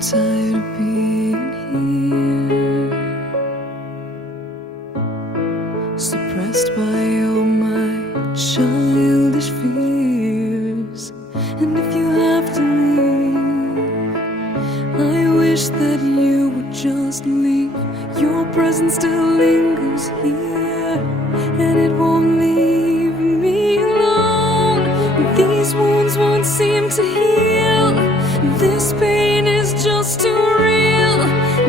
tired of being here, suppressed by all my childish fears. And if you have to leave, I wish that you would just leave. Your presence still lingers here, and it won't leave me alone. These wounds won't seem to heal. This pain is just too real.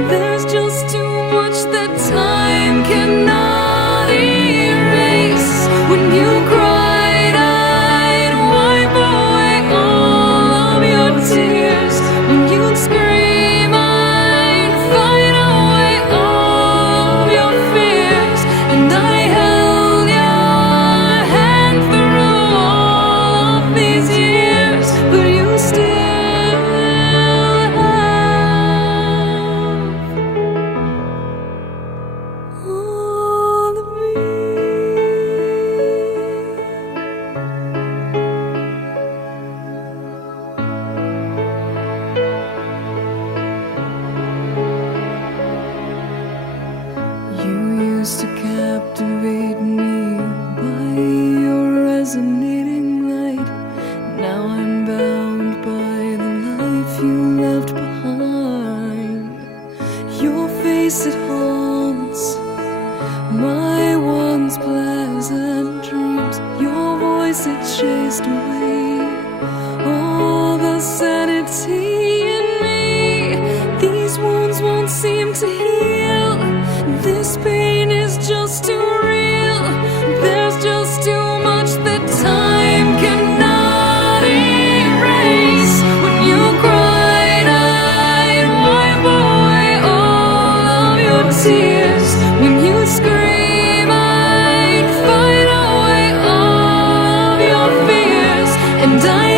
There's just too much that time cannot erase. When you cried, I'd wipe away all of your tears. When you'd scream, I'd fight away all of your fears. And I held your hand through all of these years, but you still all of me. You used to captivate me by your resonating light. Now I'm bound by the life you left behind. Your face, it haunts my once pleasant dreams. Your voice, it chased away all the sanity in me. These wounds won't seem to heal. This pain is just too real. There's just too much that time cannot erase. When you cried, I'd wipe away all of your tears. When you scream, I'd fight away all of your fears. And I